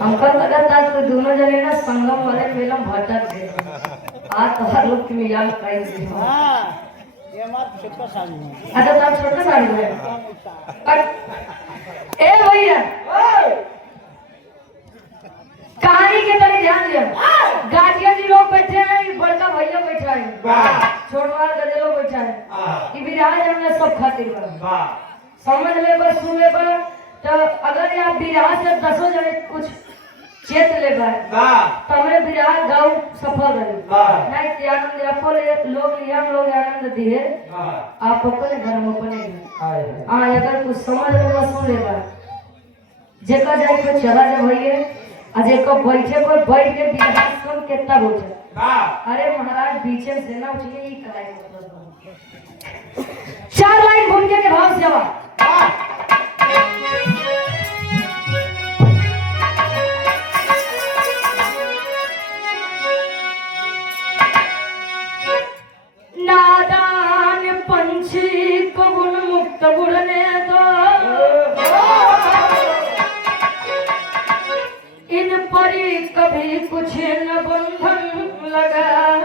हमको लगा था तो दोनों जने ना संगम वाले मेला भटक गए। आज तो हर लोग की मिलान कहीं से। हाँ ये हमारा छोटा साड़ी है। अच्छा तो आप छोटा साड़ी है। ए भैया कहानी के तरह ध्यान दिया। गाजिया जी लोग बैठे हैं, बड़का भैया बैठा है, छोटवा गजे लोग बैठा है। कि विराज हमने सब खातिर बा समझ ले बस सुन ले बा। तो अगर आप विराह से 10 जने कुछ चेत ले बा तो हमें विराह गाँव सफल रही नहीं कि आनंद आपको लोग आनंद दिए आप अपने घर में अपने हाँ अगर कुछ समझ ले बस सुन ले बा जेका जाए को चला जा भैया अजय को बैठे पर बैठ के विराह सुन कितना बोझे। अरे महाराज बीचे से ना उठिए ये कराए 4 लाइन घूम के भाव से नादान पंछी को गुण मुक्त उड़ने दो, इन परी कभी कुछ न बंधन लगाओ,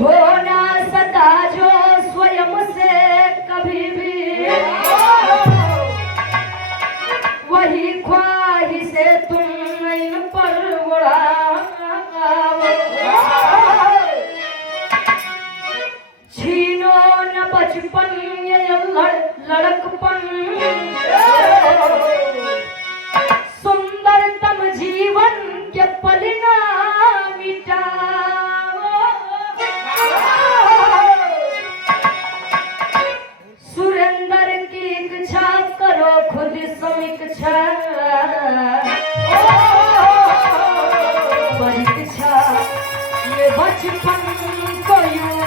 हो ना सका जो स्वयं से कभी भी, वही ख्वाहिशे तुम इन पर उड़ाओ, छीनो न बचपन ये लड़कपन, सुंदरतम जीवन के पल ना मिटाओ, सुरेंद्र की इच्छा करो खुद समीक्षा, परीक्षा ये बचपन को यूं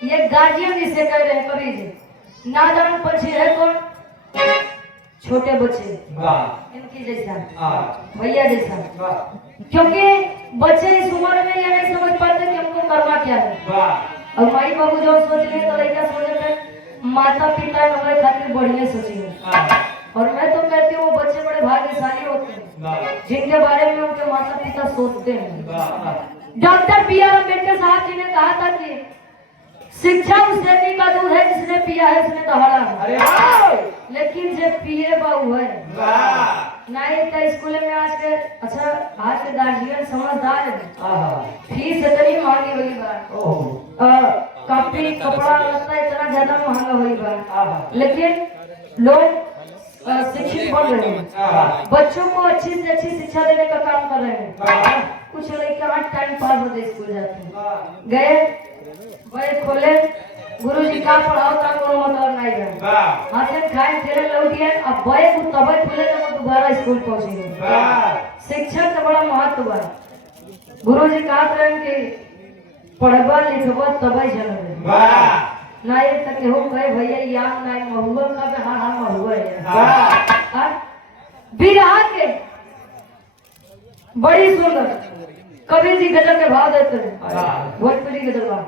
ये गार्जियन इसे कह रहे हैं कभी जी नादान पंछी है कौन छोटे बच्चे इनकी जैसा भैया जैसा, क्योंकि बच्चे इस उम्र में ये नहीं समझ पाते कि हमको करना क्या है। और माई बाबू जो सोच रहे तो लड़का सोच रहे माता पिता हमारे खातिर बढ़िया सोचिए। और मैं तो कहती हूँ वो बच्चे बड़े भाग्यशाली होते हैं जिनके बारे में उनके माता पिता सोचते हैं। Doctor B.R. अम्बेडकर साहब जी ने कहा था कि शिक्षा उस व्यक्ति का दूध है जिसने पिया है उसने दहाड़ा, लेकिन जो पिए बाबू है नहीं तो स्कूल में आज के अच्छा आज के गार्जियन समझदार है। फीस इतनी महंगी हुई बा, कॉपी कपड़ा लगता इतना ज्यादा महंगा हुई बा, लेकिन लोग शिक्षित बन रहे हैं, बच्चों को अच्छी से अच्छी शिक्षा देने का काम कर रहे हैं। कुछ लड़के 8 टाइम पास होते स्कूल जाते हैं, गए भाई खोले गुरुजी का पढ़ाओ का कोनो मतलब नहीं है, हाथ खाए तेरे लौटिए अब भाई को तबे खुले जब दोबारा स्कूल पहुंचे। शिक्षा का बड़ा महत्व है। गुरुजी कहा करें कि पढ़बा लिखबा तबे जनबे नहीं तक हो गए भैया याद नहीं महुआ का हां हां महुआ है। विराह के बड़ी सुंदर कबीर जी गजल के भाव देते हैं, भोजपुरी गजल भाव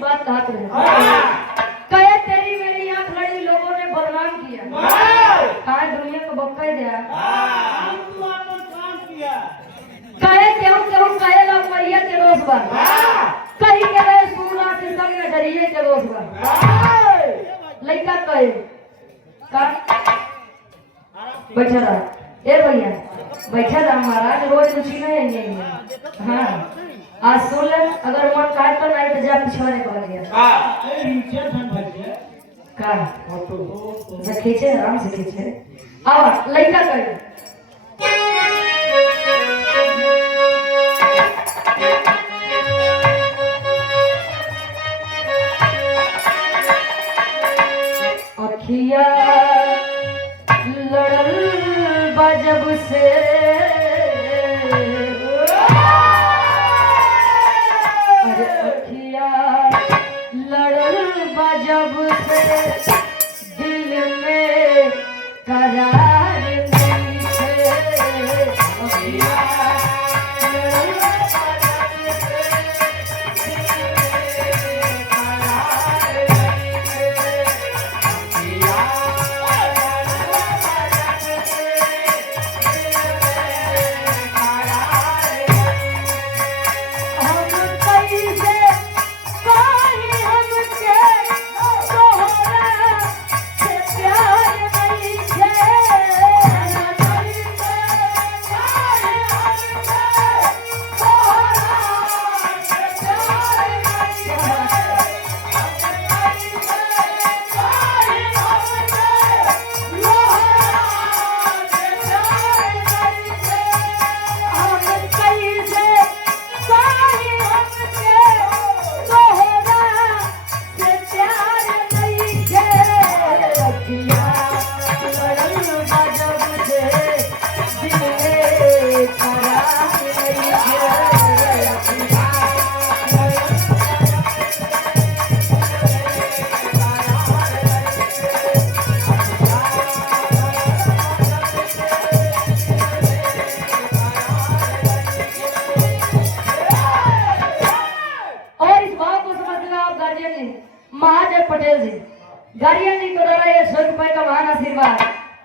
बात कहते हैं कहे तेरी मेरी आंख लड़ी लोगों ने बदनाम किया, कहा दुनिया को बक्का दिया, कहे क्यों कहे लोग मरिया के रोज बन कहीं के रहे सूरा से संग न डरिए के रोज बन लड़का कहे का बैठा रहा ए भैया बैठा रहा महाराज रोज रुचि नहीं है। हाँ आज सुन ले अगर मन काट कर नहीं तो जा पिछवाने कह दिया का खींचे आराम से खींचे अब लड़का कहे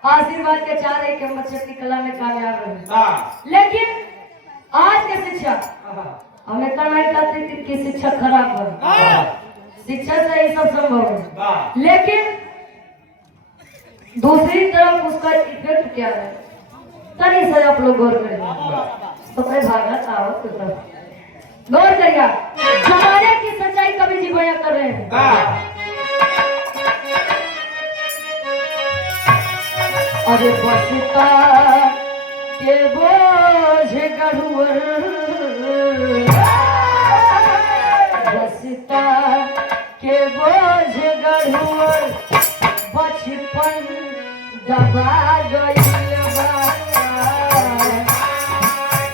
आशीर्वाद के चाह रहे कि हम बच्चे अपनी कला में कामयाब रहे, लेकिन आज की शिक्षा हमें कमाई करते थे कि शिक्षा खराब है, शिक्षा से ये सब संभव है, लेकिन दूसरी तरफ उसका इफेक्ट क्या है तनी से आप लोग गौर करें तो कई भागा आओ तो गौर करिए जमाने की सच्चाई कभी जी बयां कर रहे हैं। अरे बसता के बोझ गढ़ुअर बसता के बोझ गढ़ुअर बचपन दबा गइल बा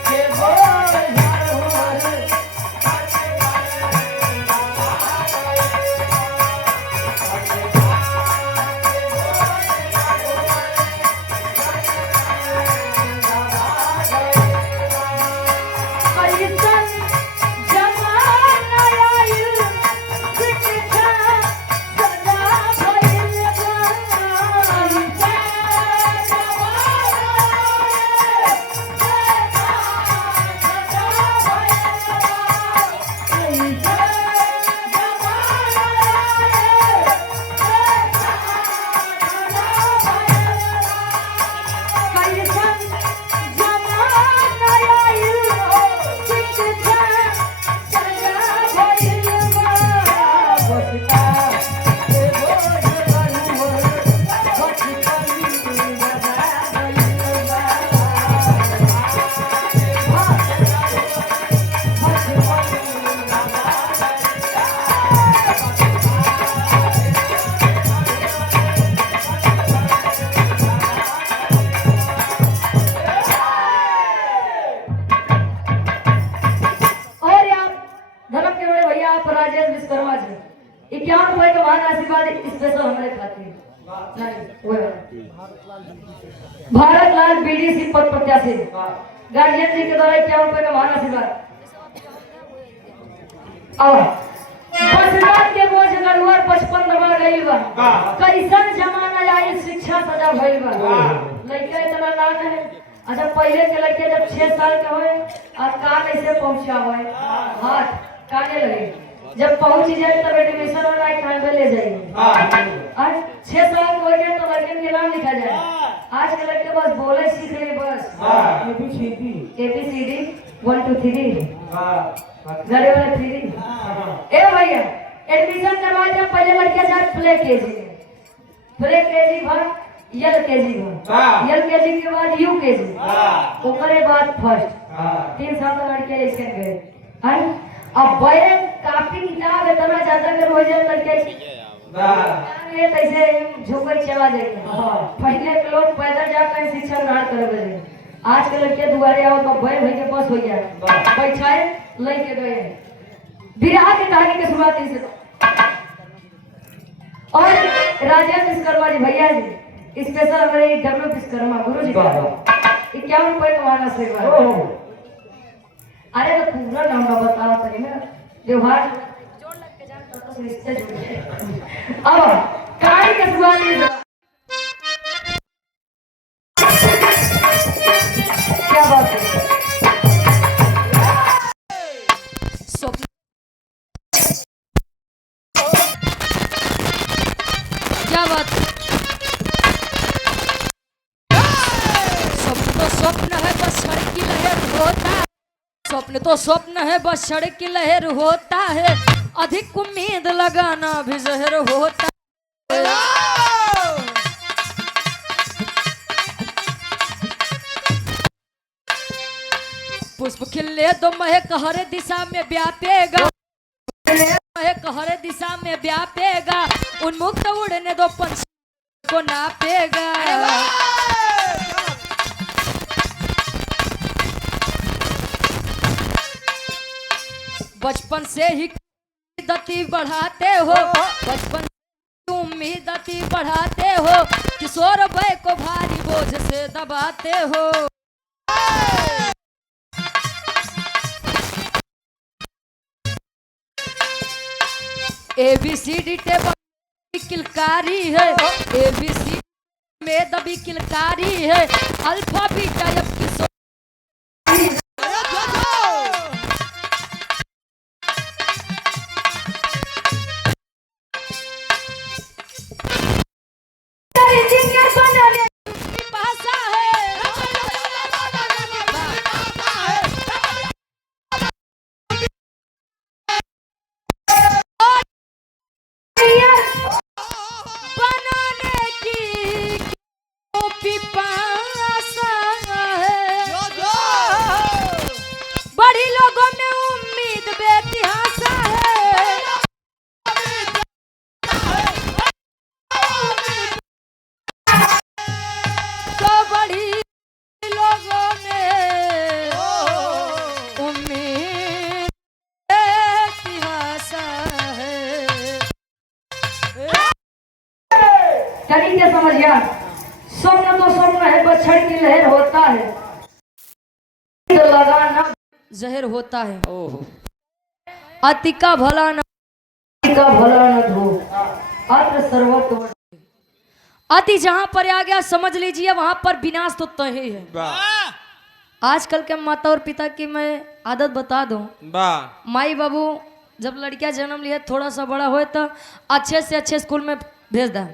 के बोझ गढ़ुअर ₹51 का महान आशीर्वाद स्पेशल हमारे खातिर भारत लाल बीडीसी पद प्रत्याशी गार्जियन जी के द्वारा ₹51 का महान आशीर्वाद और बसदात के बोझ गरुआर 55 दबा गइल बा कैसन जमाना आई शिक्षा सजा भइल बा लड़का इतना ना है। अच्छा पहले के लड़के जब 6 साल के होए और कान ऐसे पहुंचा होए हाथ काने लगे जब पहुंच जाए तब एडमिशन और आई कान पे ले जाएंगे। आज 6 साल के हो गए तो लड़के के नाम लिखा जाए। आज के लड़के बस बोले सीख रहे बस ABCD 1 2 3 घरे वाले 3 ए भैया एडमिशन करवा जब पहले लड़के जाए प्ले केजी बाद LKG LKG के बाद UKG ओकरे बाद फर्स्ट 3 साल तक लड़के ऐसे गए हैं। अब बैग कापी किताब इतना ज्यादा कर हो जाए लड़के ये कैसे झोंकर चला जाएगा। पहले के लोग पैदल जाकर शिक्षा ग्रहण करे आज के लड़के दुआरे आओ तो बैग भई के बस हो गया बैठाए लेके गए। विराह की कहानी की शुरुआत से और राजेंद्र विश्वकर्मा जी भैया जी स्पेशल हमारे डब्ल्यू विश्वकर्मा गुरु जी का ₹51 का महान आशीर्वाद। अरे तो पूरा नाम ना बताओ तरी ना व्यवहार जोड़ लग के जान तो रिश्ते जुड़ अब कहानी का शुरुआत क्या बात है क्या बात स्वप्न है बस सड़क की लहर होता स्वप्न तो स्वप्न है बस सड़क की लहर होता है अधिक उम्मीद लगाना भी जहर होता है। पुष्प खिले तो महक हर दिशा में व्यापेगा महक हर दिशा में व्यापेगा उन्मुक्त उड़ने दो पंछ को नापेगा। बचपन से ही गति बढ़ाते हो बचपन से उम्मीद गति बढ़ाते हो किशोर वय को भारी बोझ से दबाते हो। ABCD टेबल किलकारी है ABCD में दबी किलकारी है अल्फा बीटा अब किसो बड़ी लोगों में उम्मीद बेतिहासा है तो बड़ी लोगों में उम्मीद बेतिहासा है। चलिए क्या समझ गया? स्वप्न तो स्वप्न है, बछड़ की लहर होता है, तो लगाना जहर होता है। अति का भला न धो अत्र सर्वत्र। अति जहां पर आ गया समझ लीजिए वहां पर विनाश तो तय है। आजकल के माता और पिता की मैं आदत बता दूं, माई बाबू जब लड़कियां जन्म लिए थोड़ा सा बड़ा हो तो अच्छे से अच्छे स्कूल में भेज दें।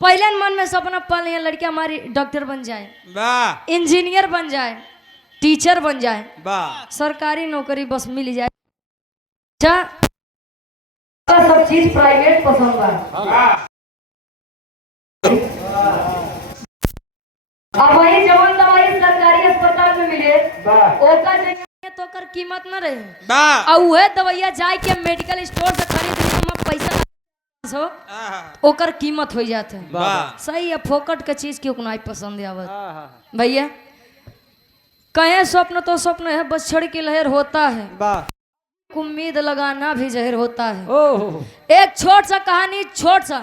पहले मन में सपना पाल लिया लड़की हमारी डॉक्टर बन जाए, इंजीनियर बन जाए, टीचर बन जाए, सरकारी नौकरी बस मिल जाए। अच्छा सब चीज प्राइवेट पसंद है। अब वही जवान दवाई सरकारी अस्पताल में मिले ओकर जगह तो कर कीमत न रहे और वह दवाइया जाए के मेडिकल स्टोर से खरीद पैसा ओकर कीमत हो जाते हैं। सही है, फोकट का चीज क्यों नहीं पसंद आवत भैया। कहे स्वप्न तो स्वप्न है, बछड़ की लहर होता है, उम्मीद लगाना भी जहर होता है। एक छोट सा कहानी, छोट सा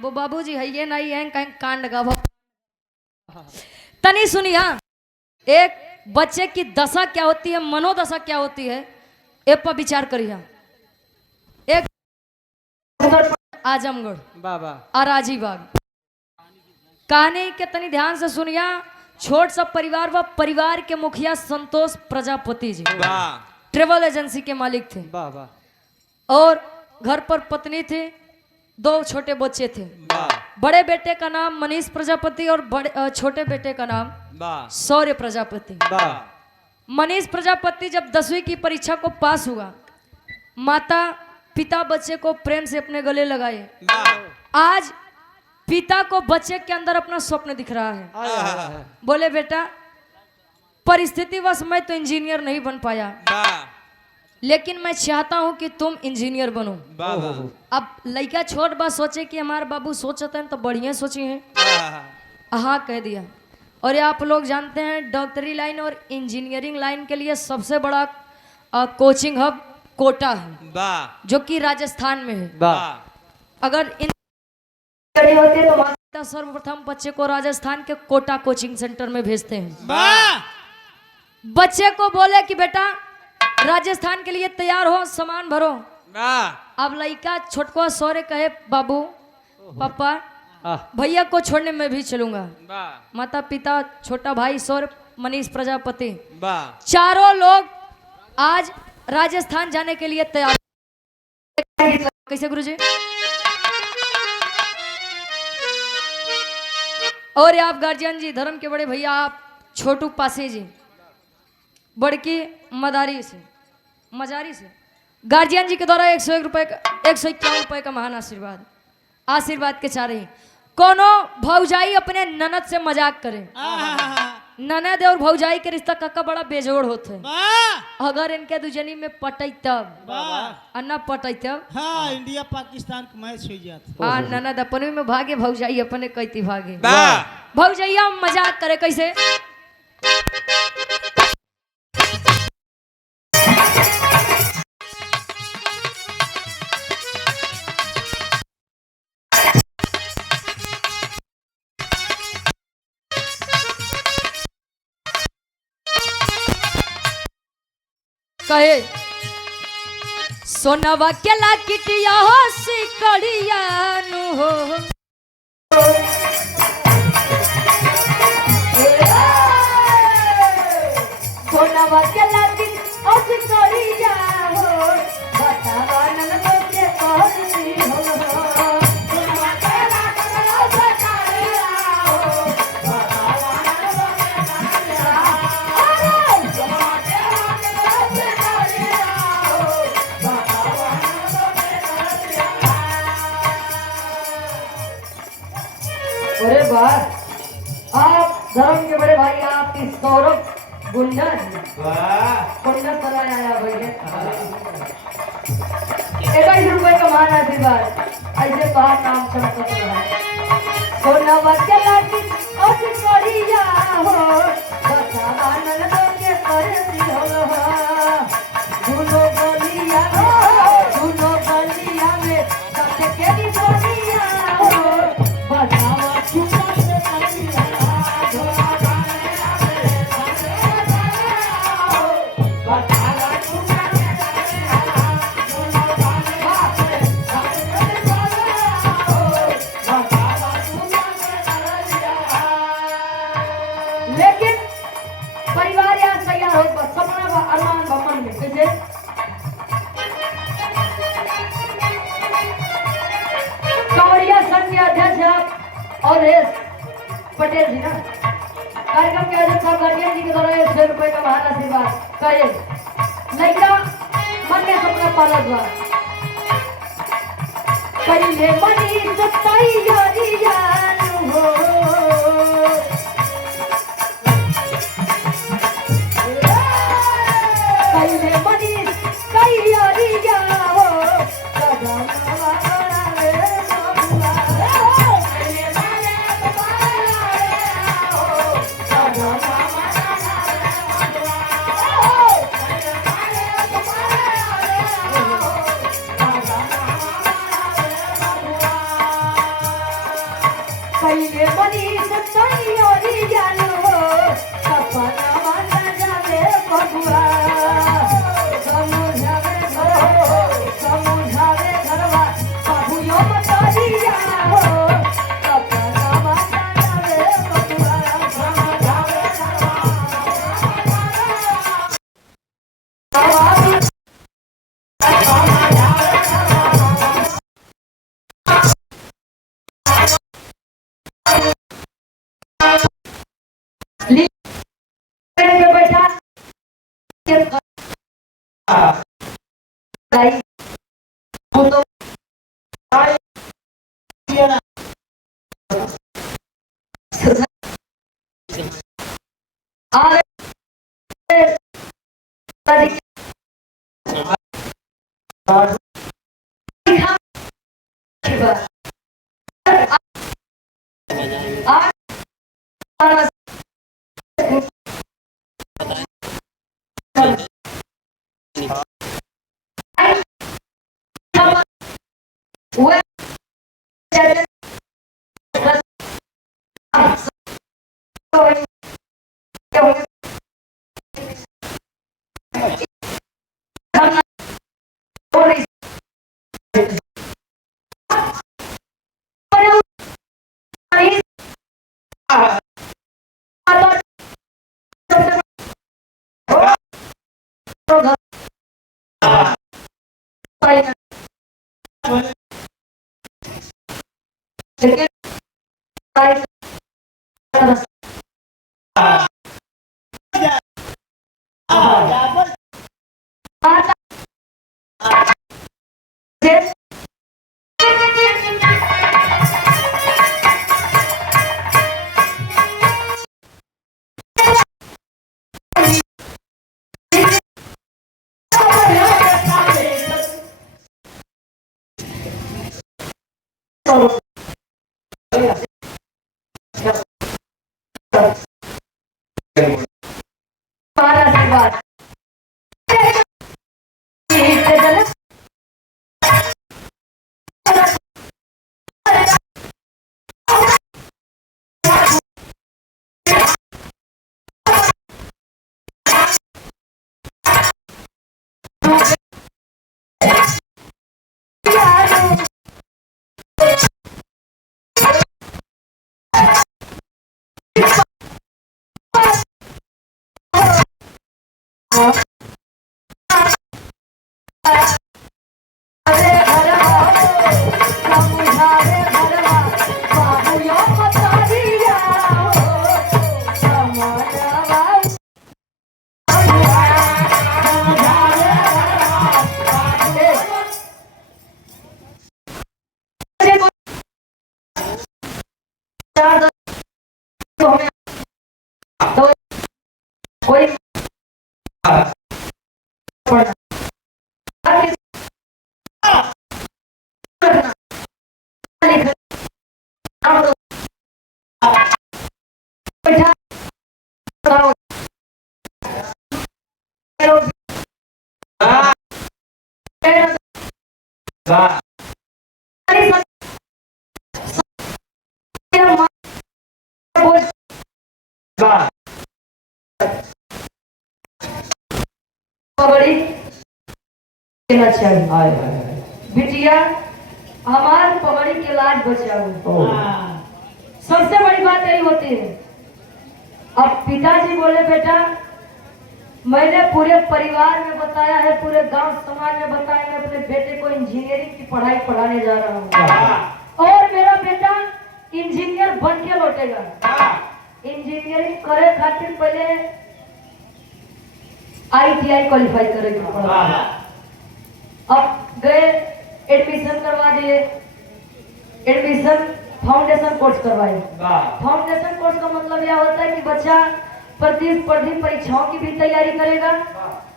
वो बाबूजी है ये नहीं है कहीं कांड गा तनी सुनिया। एक बच्चे की दशा क्या होती है, मनोदशा क्या होती है, ए पर विचार करिए। एक आजमगढ़ बाबा अराजी बाग कहानी के तनी ध्यान से सुनिया। छोट सा परिवार व परिवार के मुखिया संतोष प्रजापति जी ट्रेवल एजेंसी के मालिक थे और घर पर पत्नी थी, 2 छोटे बच्चे थे। बड़े बेटे का नाम मनीष प्रजापति और छोटे बेटे का नाम शौर्य प्रजापति। मनीष प्रजापति जब 10वीं की परीक्षा को पास हुआ, माता पिता बच्चे को प्रेम से अपने गले लगाए। आज पिता को बच्चे के अंदर अपना स्वप्न दिख रहा है। बोले बेटा परिस्थितिवश मैं तो इंजीनियर नहीं बन पाया, लेकिन मैं चाहता हूं कि तुम इंजीनियर बनो। अब लड़का छोट बात सोचे कि हमारे बाबू सोचते हैं तो बढ़िया सोचे हैं। हाँ कह दिया। और ये आप लोग जानते हैं डॉक्टरी लाइन और इंजीनियरिंग लाइन के लिए सबसे बड़ा कोचिंग हब कोटा है जो कि राजस्थान में है। अगर इन होती है तो माता सर्वप्रथम बच्चे को राजस्थान के कोटा कोचिंग सेंटर में भेजते हैं। बच्चे को बोले कि बेटा राजस्थान के लिए तैयार हो, सामान भरो। अब लड़का छोटको सौर्य कहे बाबू पापा भैया को छोड़ने में भी चलूंगा। माता पिता छोटा भाई सौर्य मनीष प्रजापति चारों लोग आज राजस्थान जाने के लिए तैयार। कैसे गुरुजी? और आप गार्जियन जी, धर्म के बड़े भैया आप छोटू पासे जी, बड़की मजारी से गार्जियन जी के द्वारा 101 रुपए का 151 रुपए का महान आशीर्वाद के चाह रही। कोनो भौजाई अपने ननद से मजाक करे, ननद और भौजाई के रिश्ता कक्का बड़ा बेजोड़ होते हैं। अगर इनके दुजनी में पटई तब अन्ना पटई तब हाँ इंडिया पाकिस्तान का मैच हो जाता। हाँ ननद अपने में भागे, भौजाई अपने कहती भागे। भौजैया मजाक करे कैसे? कहे सोनवा के लाकिटिया हो सिकड़िया नु हो सोनावा के लागी ओसी करी जा हो बतावा नन तो के कहती हो सोनावा के लागी ओसी करी जा हो बतावा नन तो के कहती हो अरे सोनावा के लागी ओसी करी जा हो बतावा नन तो के कहती हो। अरे वाह, आप धर्म के बड़े भाई आपकी सौरभ गुंडा गुंडा चला आया भैया 21 रुपए का मान आशीर्वाद ऐसे कहा काम चमकता रहा सोनावा के लागी ओस करिया हो बतावा नन तो के करती हो दुनो गलिया में सत्य के भी बोलिया हो बतावा चुपा से करिया लेकिन परिवार यहाँ तैयार हो पर सपना अरमान भवन में कैसे कांवड़िया संघ के अध्यक्ष आप और पटेल जी ना कार्यक्रम के अध्यक्ष साहब गार्डियन जी के द्वारा 100 रुपए का महान आशीर्वाद कहे लड़का मन में सपना पाला हुआ पहले मनी सताई यारी जानू हो पहले मनी कई यारी जाओ कदमवा रे बाबुआ पहले मने तुम्हारा रे आओ कदमवा रे बाबुआ पहले मने तुम्हारा रे आओ कदमवा रे बाबुआ पहले मनी सताई यारी जानू हो सपना मन जावे बबुआ समझावे घरवा बाबूयो बताइया हो सपना मन जावे बबुआ समझावे घरवा बैठा बिटिया हमार पगड़ी के लाज बचाओ। सबसे बड़ी बात यही होती है। अब पिताजी बोले बेटा मैंने पूरे परिवार में बताया है, पूरे गांव समाज में बताया, मैं अपने बेटे को इंजीनियरिंग की पढ़ाई पढ़ाने जा रहा हूँ और मेरा बेटा इंजीनियर बन के लौटेगा। इंजीनियरिंग करे खातिर पहले ITI क्वालिफाई करेगा पड़ा। अब गए एडमिशन करवा दिए, एडमिशन फाउंडेशन कोर्स करवाए। फाउंडेशन कोर्स का मतलब यह होता है कि बच्चा प्रतिस्पर्धी परीक्षाओं की भी तैयारी करेगा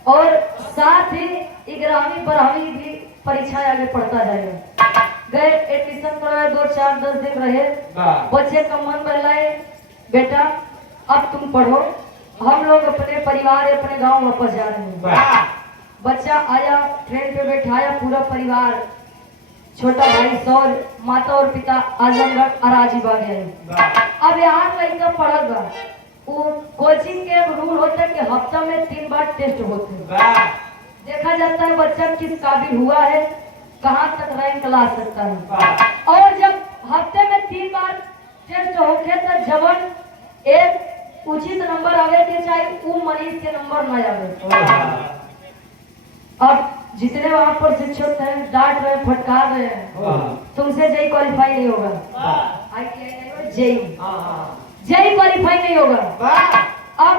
और साथ ही 11वीं 12वीं भी परीक्षा आगे पढ़ता जाएगा। गए एडमिशन करवाए, 2-4-10 दिन रहे, बच्चे का मन बहलाए, बेटा अब तुम पढ़ो, हम लोग अपने परिवार अपने गांव वापस जा रहे हैं। बच्चा आया, ट्रेन पे बैठाया, पूरा परिवार, छोटा भाई सौर, माता और पिता आजमगढ़ अराजीबाग गए। अब यहाँ लड़का पढ़ा वो कोचिंग के रूल होता है कि हफ्ता में 3 बार टेस्ट होते हैं। देखा जाता है बच्चा किस काबिल हुआ है, कहाँ तक रैंक ला सकता है। और जब हफ्ते में 3 बार टेस्ट होके तो जवन एक उचित नंबर आवे के चाहे वो मरीज के नंबर न आवे। अब जितने वहाँ पर शिक्षक हैं डांट रहे, फटकार रहे हैं, तुमसे जेई क्वालिफाई नहीं होगा, ITI नहीं होगा, जेई क्वालिफाई नहीं होगा। अब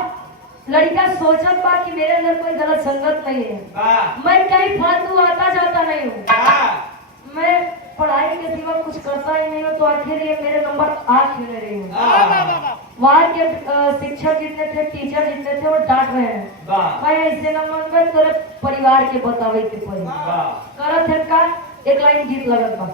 लड़का सोचत बा कि मेरे अंदर कोई गलत संगत नहीं है, मैं कहीं फालतू आता जाता नहीं हूँ, मैं पढ़ाई के सिवा कुछ करता ही नहीं हूँ, तो आखिर ये मेरे नंबर आ क्यों नहीं रही हूँ। वहाँ के शिक्षक जितने थे, टीचर जितने थे, वो डांट रहे हैं, भाई ऐसे न मन में तेरे परिवार के बतावे के पड़ी करत है का। एक लाइन गीत लगत बा,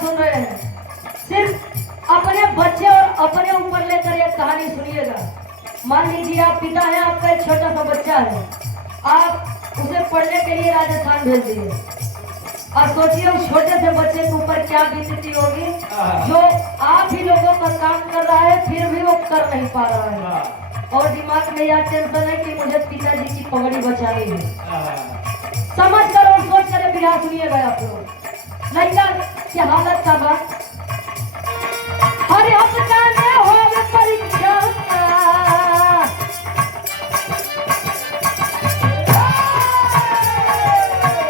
सुन रहे हैं, सिर्फ अपने बच्चे और अपने ऊपर लेकर एक कहानी सुनिएगा। मान लीजिए आप पिता हैं, आपका एक छोटा सा बच्चा है, आप उसे पढ़ने के लिए राजस्थान भेज दिए। और सोचिए उस छोटे से बच्चे के ऊपर क्या बीतती होगी, जो आप ही लोगों का काम कर रहा है फिर भी वो कर नहीं पा रहा है, और दिमाग में यह टेंशन है कि मुझे पिताजी की पगड़ी बचानी है। समझ कर और सोच कर बिहार सुनिएगा आप लोग। लड़का की हालत का बात, हर हफ्ता में हो परीक्षा,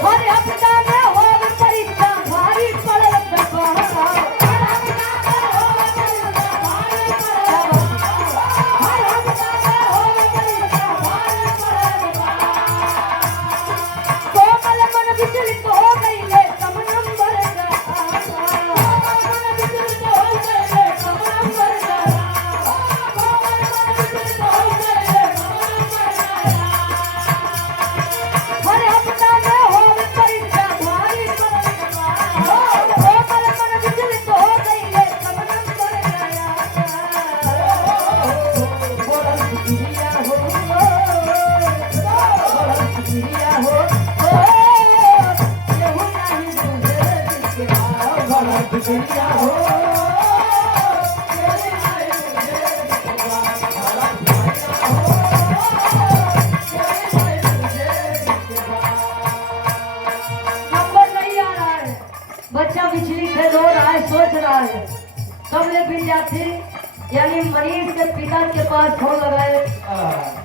हर हफ्ता में हो परीक्षा, भारी पड़े शुक्रिया हो नंबर नहीं आ रहा है, बच्चा बिजली से रो रहा है, सोच रहा है। सबले विद्यार्थी यानी मरीज के पिता के पास फोन लगाए,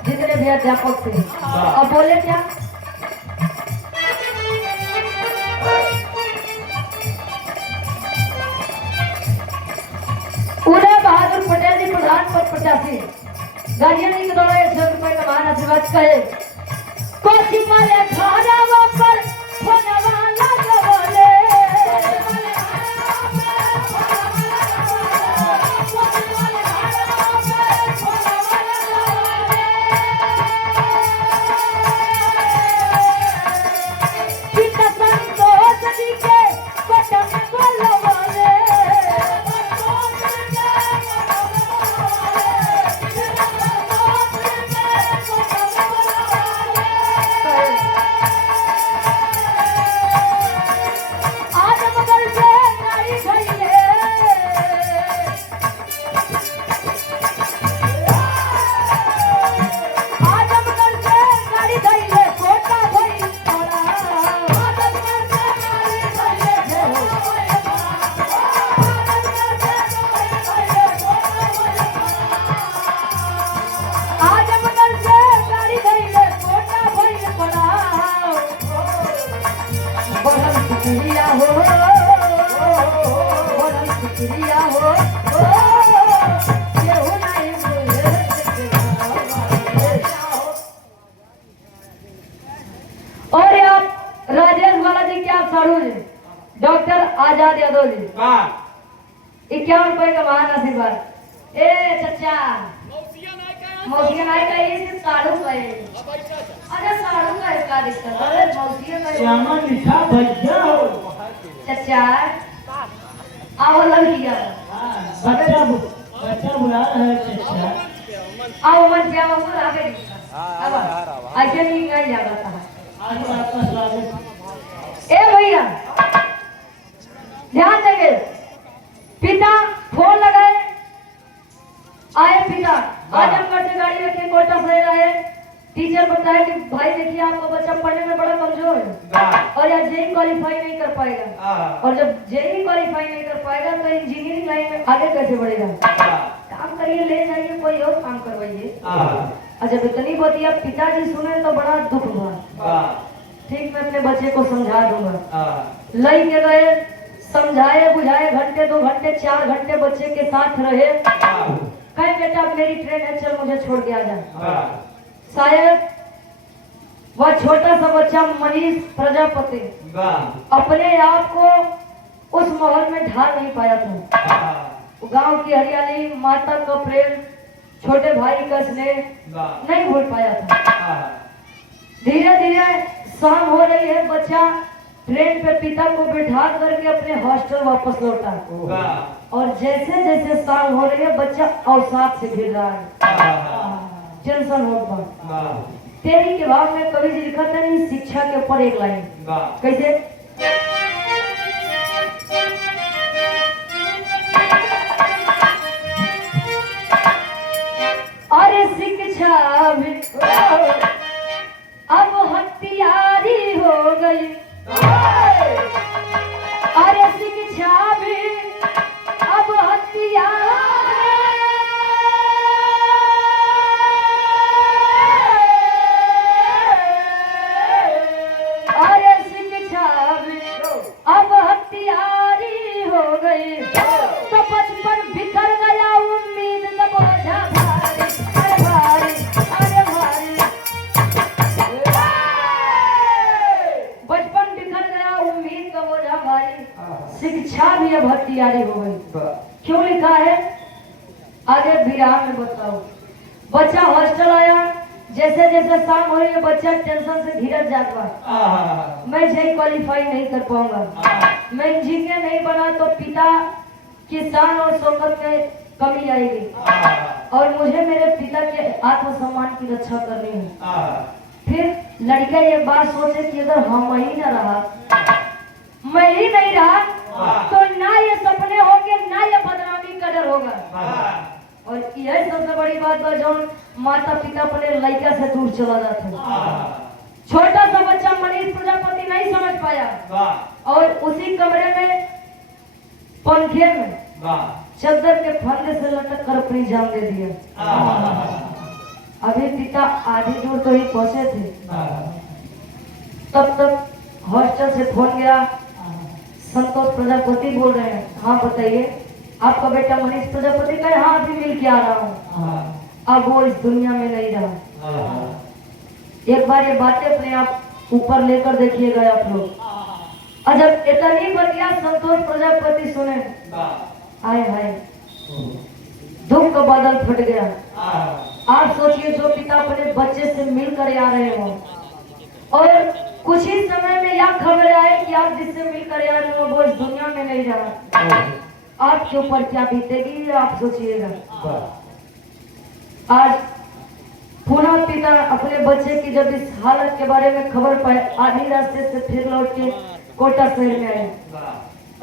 जितने भी अध्यापक थे। अब बोले क्या? उदय बहादुर पटेल जी प्रधान पद 85 गार्जियन के द्वारा 100 रुपए का महान आशीर्वाद कहे कोची माले खाना पर फोनवा लगवले पिता संतोष जी के बटन बोलवले शुक्रिया हो शुक्रिया हो और आप राजेश बालाजी क्या सारू जी, डॉक्टर आजाद यादव जी 51 रुपए का महान आशीर्वाद। ए चचा मौसिया नाई का ये सारू का है। अरे सारू का इसका दिक्कत अरे मौसिया का श्यामा लिखा भैया चचा आओ लड़किया बच्चा बुला रहा है चचा। आओ मन क्या वो आगे अब ऐसे नहीं कहीं जाता था। आज आपका स्वागत। ए भैया ध्यान देंगे, पिता फोन लगाए, आए पिता आजमगढ़ से गाड़ी रखे कोटा से आए। टीचर बताया कि भाई देखिए आपका बच्चा पढ़ने में बड़ा कमजोर है और या जेई क्वालिफाई नहीं कर पाएगा, और जब जेई क्वालिफाई नहीं कर पाएगा तो इंजीनियरिंग लाइन में आगे कैसे बढ़ेगा। काम करिए, ले जाइए, कोई और काम करवाइए। अच्छा इतनी बतिया पिताजी सुने तो बड़ा दुख हुआ। ठीक, मैं अपने बच्चे को समझा दूंगा। लई के गए, समझाए बुझाए, घंटे 2 घंटे 4 घंटे बच्चे के साथ रहे। कहे बेटा मेरी ट्रेन है, चल मुझे छोड़ के आ जा। शायद वह छोटा सा बच्चा मनीष प्रजापति अपने आप को उस माहौल में ढाल नहीं पाया था। गांव की हरियाली, माता का प्रेम, छोटे भाई का स्नेह नहीं भूल पाया था। धीरे धीरे शाम हो रही है, बच्चा ट्रेन पे पिता को बिठा करके अपने हॉस्टल वापस लौटा और जैसे जैसे शाम हो रही है बच्चा अवसाद से गिर रहा है। टेंशन होता तेरी के भाव में कवि जी लिखा था नहीं, शिक्षा के ऊपर एक लाइन कैसे अरे शिक्षा भी अब हथियारी हो गई, अरे शिक्षा भी अब हथियार, अरे शिक्षा भी अब हथियारी हो गई, तो बचपन बिखर गया उम्मीद न बोझा भारी, अरे भारी अरे भारी, बचपन बिखर गया उम्मीद का बोझा भारी, शिक्षा भी अब हथियारी हो गई। क्यों लिखा है आगे विराम में बताओ। बच्चा हॉस्टल आया, जैसे जैसे शाम हो रही है बच्चा टेंशन से घिरत जाता, मैं जेई क्वालिफाई नहीं कर पाऊंगा, मैं इंजीनियर नहीं बना तो पिता की शान और शौकत में कमी आएगी और मुझे मेरे पिता के आत्मसम्मान की रक्षा करनी है। फिर लड़का ये बात सोचे कि अगर हम ही न रहा, मैं ही नहीं रहा तो ना ये सब वाली बात बा जौन माता पिता अपने लड़का से दूर चला जाते छोटा सा बच्चा मनीष प्रजापति नहीं समझ पाया और उसी कमरे में पंखे में चद्दर के फंदे से लटक कर अपनी जान दे दिया। अभी पिता आधी दूर तो ही पहुंचे थे, तब तक हॉस्टल से फोन गया। संतोष प्रजापति बोल रहे हैं। हाँ बताइए, आपका बेटा मनीष प्रजापति का? हाँ अभी मिल के आ रहा हूँ। अब वो इस दुनिया में नहीं रहा। एक बार ये बातें अपने आप ऊपर लेकर देखिएगा आप लोग। और जब इतनी बतिया संतोष प्रजापति सुने, हाय हाय दुख का बादल फट गया। आप सोचिए जो पिता अपने बच्चे से मिलकर आ रहे हो और कुछ ही समय में यह खबर आए कि आप जिससे मिलकर आ रहे हो वो इस दुनिया में नहीं रहा, आपके ऊपर क्या बीतेगी आप सोचिएगा। आज पुनः पिता अपने बच्चे की जब इस हालत के बारे में खबर पाए, आधी रास्ते से फिर लौट के कोटा शहर में आए।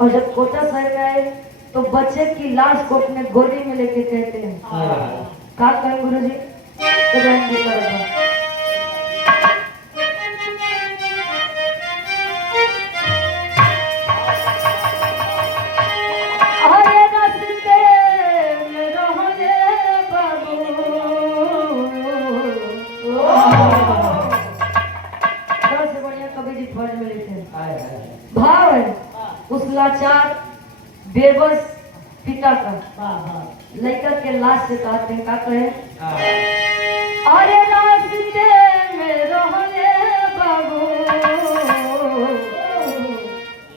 और जब कोटा शहर में आए तो बच्चे की लाश को अपने गोदी में लेके कहते हैं, क्या कहें गुरुजी? भाव है उस लाचार बेबस पिता का लड़का के लाश से कहते हैं, क्या कहे? अरे रास्ते में रहले बाबू,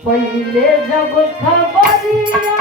पहले जब खबरिया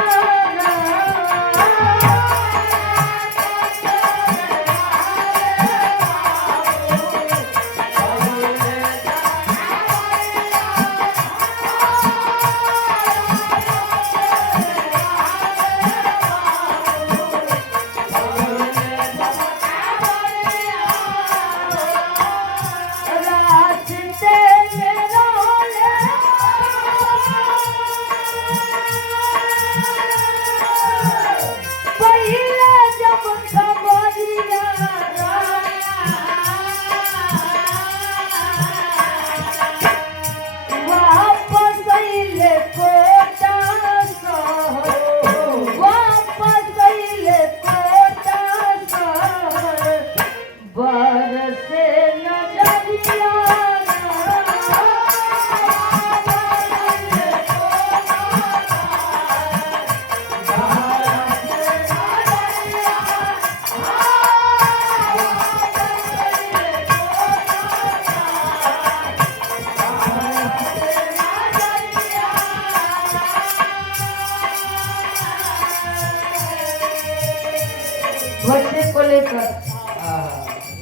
बच्चे को लेकर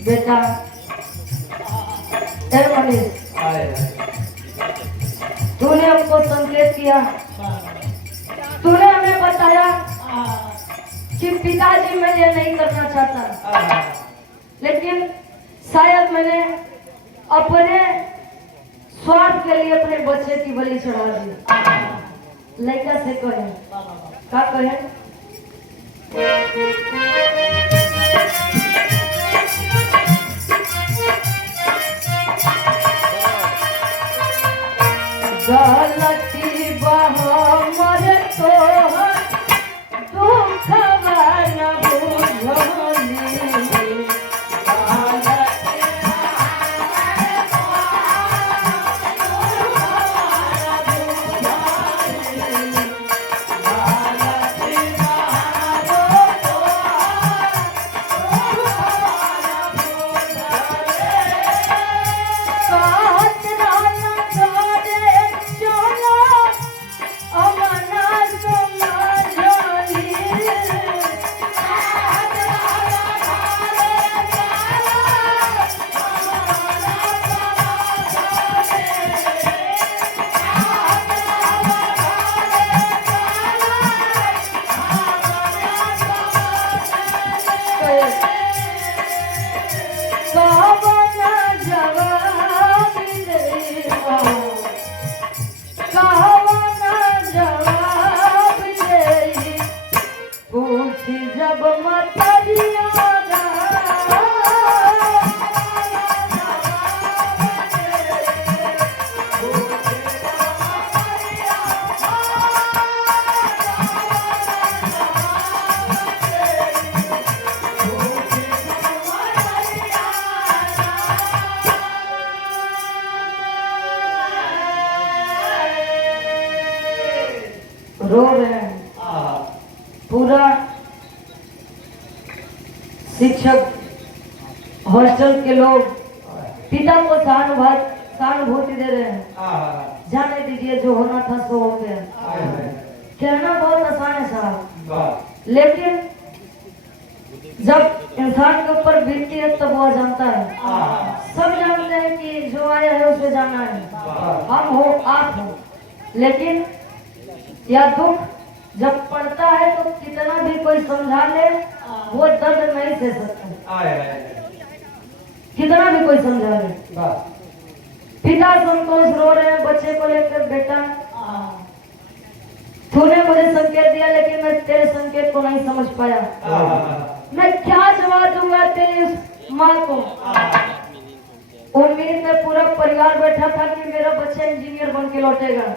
बेटा मनीष, तूने हमको संकेत किया, तूने हमें बताया कि पिताजी मैं ये नहीं करना चाहता, लेकिन शायद मैंने अपने स्वार्थ के लिए अपने बच्चे की बलि चढ़ा दी। लड़का से कहे, क्या कहे? गलती बहमर तो दुखवा न बुझली, चला पूरा शिक्षक, हॉस्टल के लोग पिता को सहानुभूति दे रहे हैं। जाने दीजिए, जो होना था सो हो गया। कहना बहुत आसान है साहब, लेकिन जब इंसान के ऊपर बीतती है तब वो जानता है। सब जानते हैं कि जो आया है उसे जाना है, हम हो आप हो, लेकिन यह दुख जब पड़ता है तो कितना भी कोई समझा ले वो दर्द नहीं सह सकता। कितना भी कोई समझा ले। पिता संतोष रो रहे हैं बच्चे को लेकर, बेटा तूने मुझे संकेत दिया लेकिन मैं तेरे संकेत को नहीं समझ पाया। मैं क्या जवाब दूंगा तेरी उस माँ को। उम्मीद में पूरा परिवार बैठा था कि मेरा बच्चा इंजीनियर बन के लौटेगा।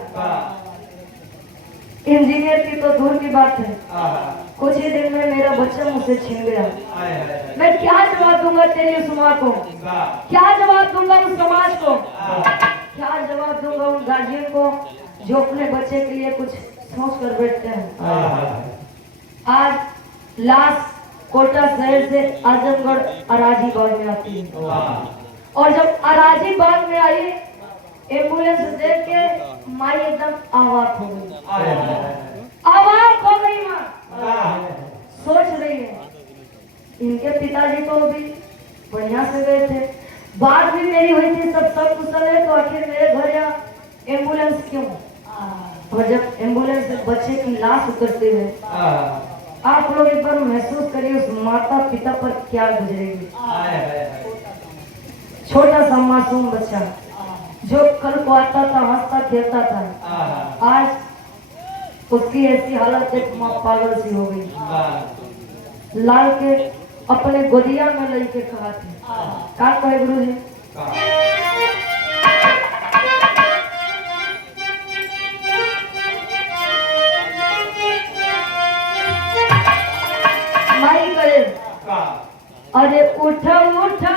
इंजीनियर की तो दूर की बात है, कुछ ही दिन में मेरा बच्चा मुझसे छीन गया। मैं क्या जवाब दूंगा तेरी उस माँ को, क्या जवाब दूंगा उस समाज को, क्या जवाब दूंगा उन गार्जियन को जो अपने बच्चे के लिए कुछ सोच कर बैठते हैं। आज लाश कोटा शहर से आजमगढ़ अराजी बाग में आती है, और जब अराजी बाग में आई एम्बुलेंस देख के माई एकदम आवाक हो गई। आवाक हो गई माँ, सोच रही है इनके पिताजी तो भी बढ़िया से गए थे, बात भी मेरी हुई थी, सब कुशल है, तो आखिर मेरे घर या एम्बुलेंस क्यों। और जब एम्बुलेंस से बच्चे की लाश उतरती है, आप लोग एक बार महसूस करिए उस माता पिता पर क्या गुजरेगी। छोटा सा मासूम बच्चा जो कल को आता था, हंसता खेलता था, आज उसकी ऐसी हालत देख माँ पागल सी हो गई। लाल के अपने गोदिया में लेके कहा थे, क्या कहे गुरु जी, माई करे अरे उठा उठा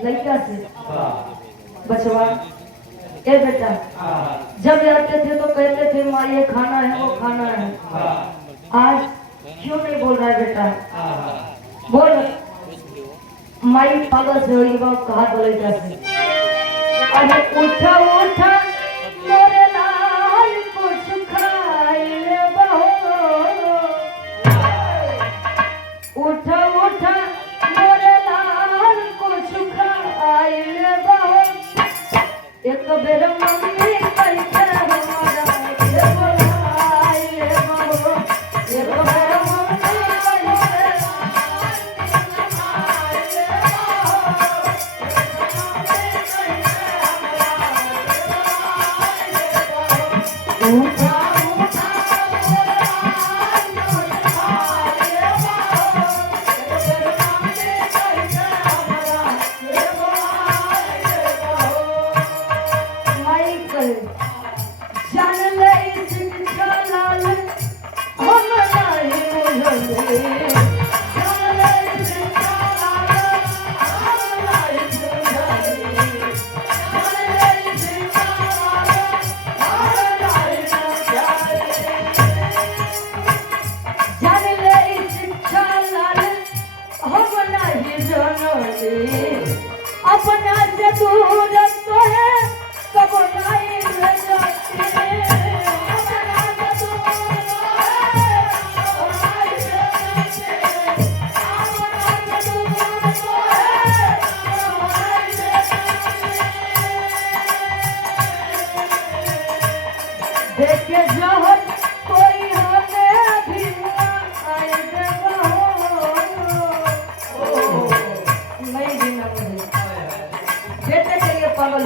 लड़का से बचवा, ए बेटा जब आते थे तो कहते थे माँ ये खाना है वो खाना है, आज क्यों नहीं बोल रहा है बेटा, बोल। माई पागल से हुई बाप कहा तो लड़का से, अरे उठा उठा मोरे लाल कुछ खाई ले बहो, उठा उठा मोरे लाल कुछ खाई ले बहो, एक बेर मम्मी कैसे हमारा के बोलाई ले बहो, एक बेर मम्मी कैसे अपना से दूर तो है कब नहीं रह जाते, अपना से दूर देखे जहर कोई हमें भी आए नहीं देना मुझे बेटे के लिए पागल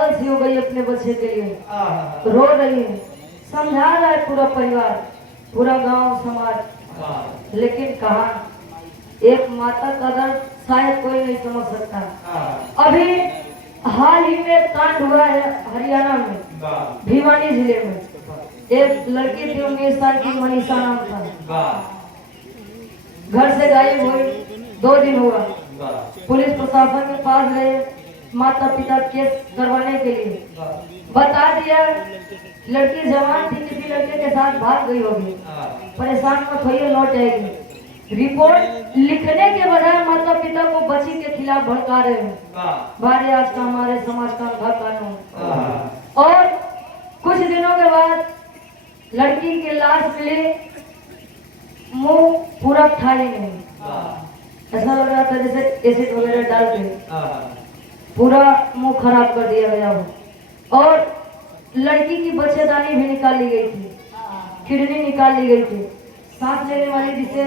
पागल सी हो गई अपने बच्चे के लिए, रो रही है, समझा रहा है पूरा परिवार, पूरा गांव समाज, लेकिन कहा एक माता का दर्द शायद कोई नहीं समझ सकता। अभी हाल ही में कांड हुआ है हरियाणा में, भिवानी जिले में। एक लड़की थी 19 साल की, मनीषा नाम था, घर से गायब हुई, 2 दिन हुआ। पुलिस प्रशासन के पास गए, माता पिता केस करवाने के लिए, बता दिया लड़की जवान थी, किसी लड़के के साथ भाग गई होगी, परेशान मत होइए, लौट आएगी। रिपोर्ट लिखने के बजाय माता पिता को बच्ची के खिलाफ भड़का रहे हैं। भारी आज का हमारे समाज का अंधा कानून। और कुछ दिनों के बाद लड़की की लाश मिली, मुंह पूरा खाली नहीं, ऐसा लग रहा था जैसे एसिड वगैरह डाल के पूरा मुंह खराब कर दिया गया हो। और लड़की की बच्चेदानी भी निकाल ली गई थी, किडनी निकाल ली गई थी, सांस लेने वाली जिसे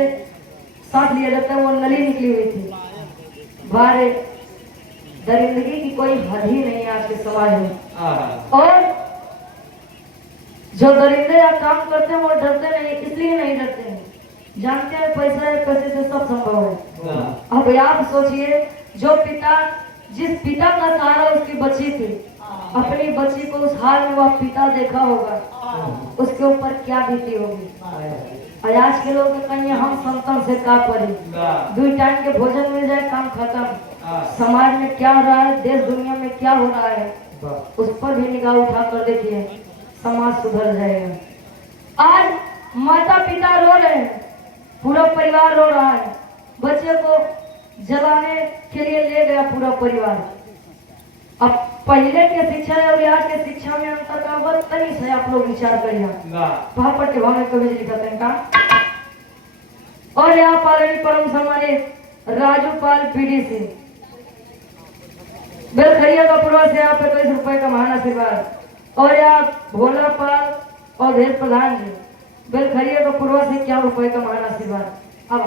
सांस लिया जाता है वो नली निकली हुई थी। बारे दरिंदगी की कोई हद ही नहीं है आज के समाज में। और जो दरिंदे या काम करते हैं वो डरते नहीं, इसलिए नहीं डरते हैं, जानते हैं पैसा है, पैसे से सब संभव है। अब आप सोचिए, जो पिता, जिस पिता का सहारा उसकी बच्ची थी, अपनी बच्ची को उस हाल में वह पिता देखा होगा, उसके ऊपर क्या बीती होगी। और आज के लोग कहेंगे हम संतन से का पड़ी, 2 टाइम के भोजन मिल जाए काम खत्म। समाज में क्या हो रहा है, देश दुनिया में क्या हो रहा है, उस पर भी निगाह उठा कर देखिए, समाज सुधर जाएगा। आज माता पिता रो रहे हैं, पूरा परिवार रो रहा है, बच्चे को जलाने के लिए ले गया पूरा परिवार। अब पहले के शिक्षा और आज के शिक्षा में अंतर का बहुत तनी से आप लोग विचार करिए। वहां पर के भाव में कवि लिखा था इनका। और यहाँ पालनी परम सम्मानित राजूपाल पीडीसी बेलखरिया का पूर्वा से आप 21 रुपए का महान आशीर्वाद। और यहाँ भोला पाल और भेद प्रधान जी बेलखरिया का पूर्वा से 51 रुपए का महान आशीर्वाद। अब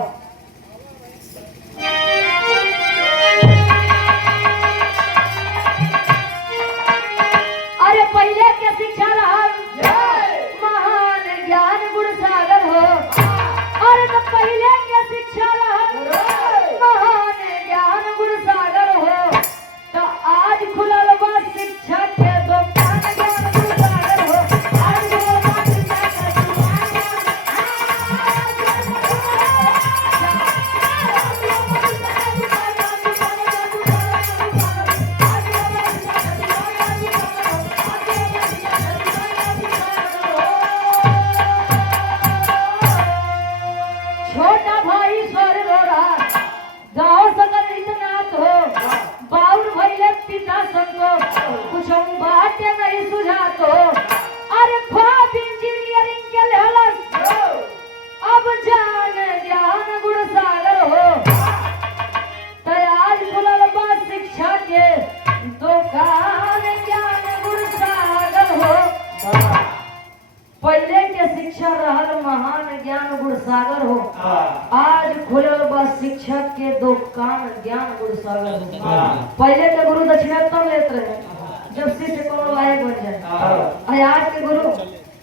अरे पहले के शिक्षा रहा महान ज्ञान गुण सागर हो, और तो पहले के शिक्षा रहा महान ज्ञान गुण सागर हो, तो आज खुलल बा शिक्षा के दुकान ज्ञान गुण सागर हो। आज खुलल बा शिक्षा के छोटा भाई स्वर रो रहा, गाँव सगर इतनात हो, बाउर भैले पिता संतोष, कुछ बातें नहीं सुझात हो। अरे ख्वाब इंजीनियरिंग के लेहलस, अब जान ज्ञान गुण सागर हो, तो आज खुलल बा शिक्षा के दुकान ज्ञान गुण सागर हो। पहले के शिक्षा रहल महान ज्ञान गुण सागर हो, आज खुलल बा शिक्षा के दुकान ज्ञान गुण सागर हो। पहले के गुरु दक्षिणा तब लेते रहे जब शिष्य को लायक बन जाए। आज के गुरु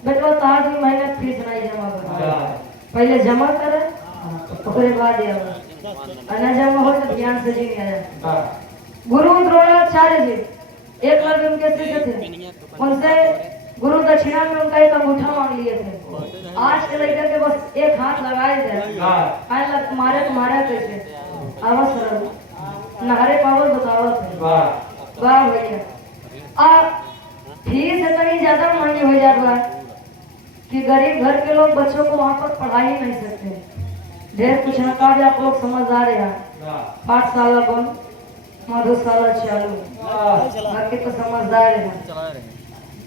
बेटवा ताज भी मेहनत फीस नहीं जमा कर, पहले जमा करे ओकरे बाद न जमा हो तो ध्यान से जी आया। गुरु द्रोणाचार्य जी एक लड़के उनके शिष्य थे, उनसे गुरु दक्षिणा में उनका एक अंगूठा मांग लिए थे। आज के लड़के के बस एक हाथ लगाए जाए, मारे तो मारे कैसे आवाज सर नहरे पावल बताओ थे। वाह भैया, आप फीस इतनी ज्यादा महंगी हो जा रहा है कि गरीब घर के लोग बच्चों को वहाँ पर पढ़ा ही नहीं सकते। ढेर कुछ नकाज आप लोग समझदार हैं, पाठशाला बंद, मधुशाला चालू, बाकी तो समझदार है।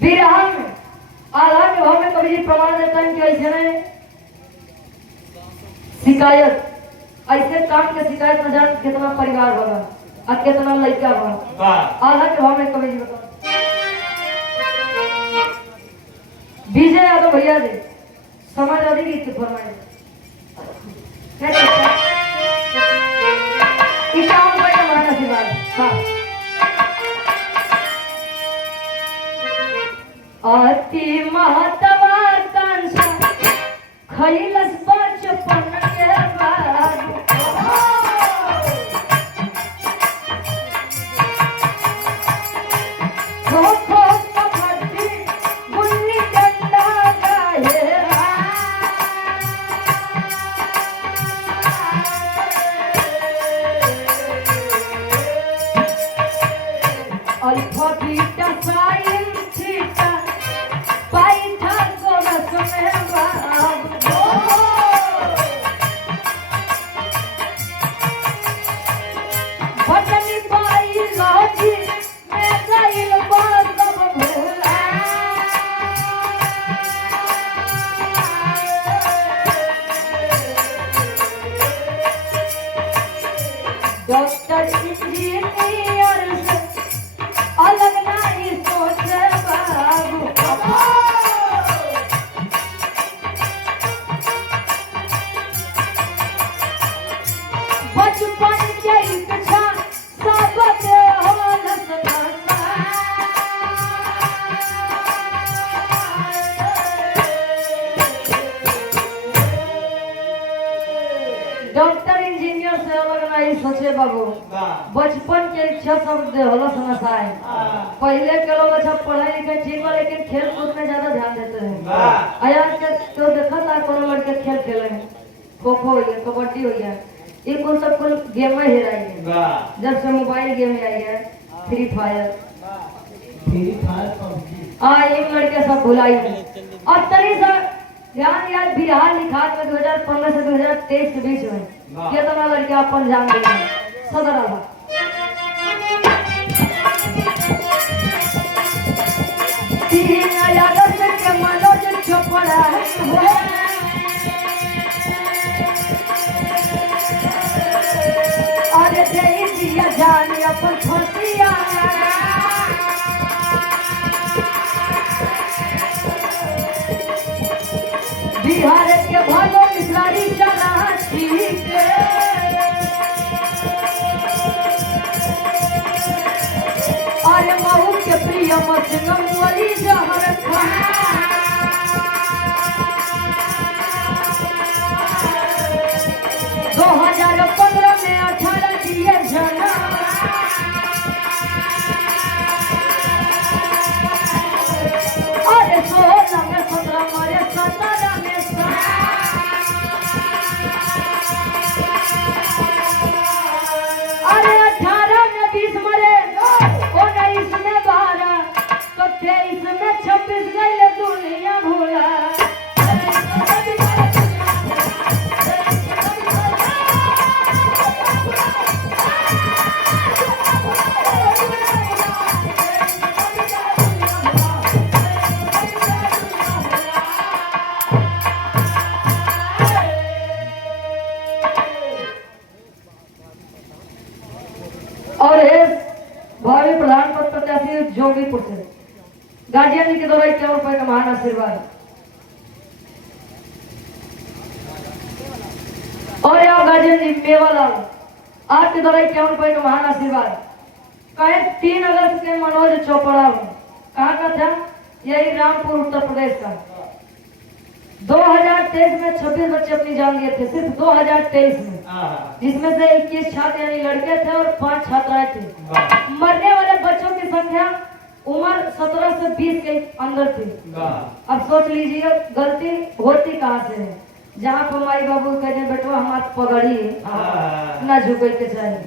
बिरहा में आधा के भाव में कवि जी प्रमाण देता है कि ऐसे नहीं शिकायत, ऐसे काम के शिकायत न जान कितना परिवार होगा और कितना लड़का होगा। आधा के भाव में कवि जी बता विजय यादव भैया जी समाजवादी गीत की फरमाइश। इक्यावन रुपए का महान आशीर्वाद। अति महत्वाकांक्षा खैलस बचपन के बाबू खो खो कबड्डी गुल्ली डंडा गाहे alpha beta sine theta Pythagoras में बाबू बटनी पाई लॉजी में गइल बात सब भूला डॉक्टर इंजीनियर से अलग नहीं सोचे बाबू बचपन के इच्छा सब के होलस धंधा डॉक्टर इंजीनियर से अलग नहीं सोचे बाबू बचपन के इच्छा सब होलस नसाए पहले के लोग अच्छा पढ़ाई लिखाई ठीक बा लेकिन खेल कूद में ज्यादा ध्यान देते हैं आज के तो देखा था कोनो लड़के खेल खेले खो खो हो गया कबड्डी हो गया ये कुल सब कुल गेम में हेराई है जब से मोबाइल गेम आई है फ्री फायर ये लड़के सब भुलाई है और तरी सब ध्यान यार बिहार लिखात में 2015 से 2023 के बीच में कितना लड़के अपन जान गए हैं सदर आला तीन अगस्त के मनोज चोपड़ा अरे जय दिया जान अपन फसिया बिहार के भागो मिसरारी चला ठीक अरे महू के प्रिय मचनम वाली जहर खा 2015 में 18 दिए जना अरे 16 में 17 मरे 17 में अरे 18 में 20 मरे 19 में 12 तो 23 में 26 गए दुनिया भूला और भावी प्रधान पद प्रत्याशी जोगीपुर से गार्जियन जी के द्वारा 51 रुपए का महान आशीर्वाद और यहाँ गार्जियन जी मेवालाल आपके द्वारा 51 रुपए का महान आशीर्वाद कहे 3 अगस्त के मनोज चोपड़ा कहाँ का था यही रामपुर उत्तर प्रदेश का 2023 में 26 बच्चे अपनी जान लिए थे सिर्फ 2023 में जिसमें से 21 छात्र यानी लड़के थे और 5 छात्राएं थे मरने वाले बच्चों की संख्या उम्र 17 से 20 के अंदर थी अब सोच लीजिए गलती होती कहाँ से है जहाँ पर माई बाबू कहते हैं बेटवा हमारे पगड़ी ना झुके के चाहिए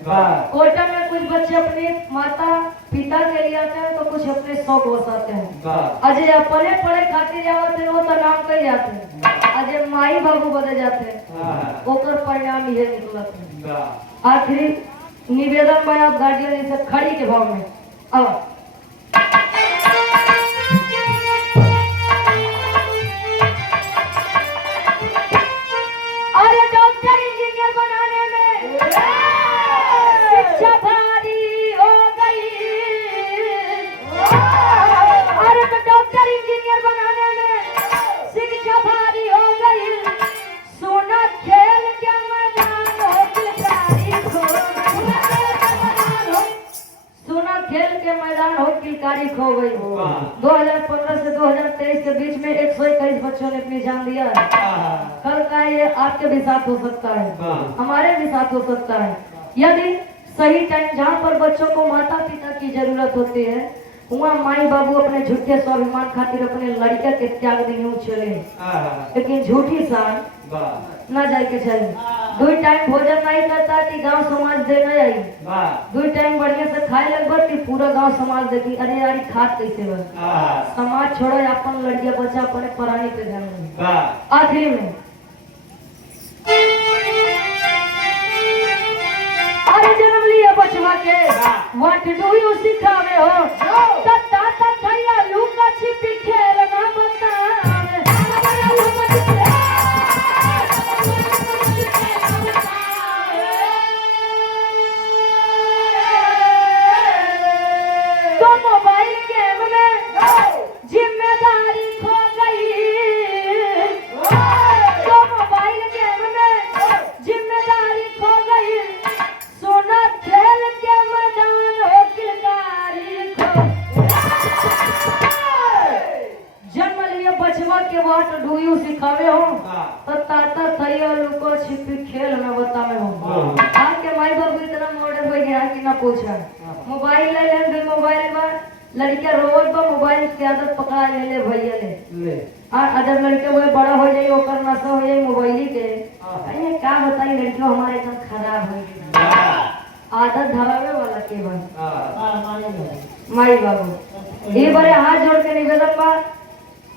कोटा में कुछ बच्चे अपने माता पिता के लिए आते हैं तो कुछ अपने शौक बसाते हैं अजय अपने पढ़े खातिर जाते हैं वो तो नाम कही जाते हैं अजय माई बाबू बदे जाते हैं ओकर परिणाम ये निकलते हैं आखिरी निवेदन में आप गार्जियन से खड़ी के भाव में अब अरे डॉक्टर इंजीनियर बनाने में शिक्षा भारी हो गई अरे तो डॉक्टर इंजीनियर बनाने में शिक्षा भारी हो गई सोना खेल के मैदान हो सोना खेल के मैदान 2015 से 2023 के बीच में 121 बच्चों ने अपनी जान दिया है। कल का ये आपके भी साथ हो सकता है, हमारे भी साथ हो सकता है। यदि सही टाइम जहाँ पर बच्चों को माता पिता की जरूरत होती है, वहाँ माई बाबू अपने झूठे स्वाभिमान खातिर अपने लड़का के त्याग नहीं चले, लेकिन झूठी शान ना जाए के चाहिए। 2 टाइम भोजन नहीं करता कि गांव समाज देना आई, 2 टाइम बढ़िया से खाए लगभग कि पूरा गांव समाज देखी अरे यार खाद कैसे बन। समाज छोड़ो अपन लड़किया बच्चा अपने पढ़ाई पे ध्यान दें। आखिरी में अरे जन्म लिया बचवा के व्हाट डू यू सिखावे हो, तत्ता तत्थैया लुका छिपी खेलना बतावे। तो मोबाइल गेम में जिम्मेदारी खो गई, तो मोबाइल गेम में जिम्मेदारी खो गई, सोना खेल के मैदान हो किरदारी खो। जन्म लिए बचवा के वाट डू यू सिखावे हो, तो ताता थैया लुको छिपी खेल न बतावे हो। आके माई बाबू इतना मॉडर्न हो गया कि ना पूछा। मोबाइल ले ले मोबाइल में लड़कियां रोड पर मोबाइल की आदत पकड़ा ले भैया ले अगर लड़के वो बड़ा हो जाए ओकर नशा हो जाए मोबाइल के। अरे क्या बताई लड़कियों हमारे एकदम खराब हो गई आदत धरावे वाला के भाई माई बाबू। ये बारे हाथ जोड़ के निवेदन बा,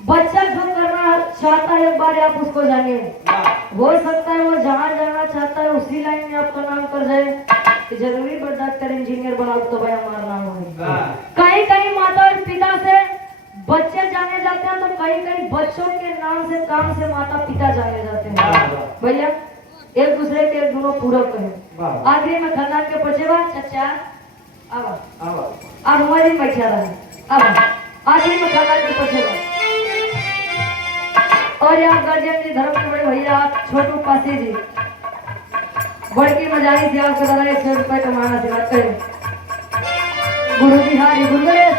बच्चा जो करना चाहता है एक बार आप उसको जानिए, हो सकता है वो जहाँ जाना चाहता है उसी लाइन में आपका नाम कर जाए। जरूरी डॉक्टर इंजीनियर बनाओ तो भाई हमारा नाम होगा। कहीं कहीं माता और पिता से बच्चे जाने जाते हैं, तो कहीं कहीं बच्चों के नाम से काम से माता पिता जाने जाते हैं। भैया एक दूसरे के दोनों पूरक है। आखिरी में खानदान के बचेवा चाचा अब हमारी बैठा रहे। अब आखिरी में खानदान के बचेवा और यहाँ गार्जियन जी धर्म के बड़े भैया आप छोटू पासी जी बड़की मजाही से आपके द्वारा 100 रुपए कमाना सिखा करें। गुरु बिहारी गुरुदेव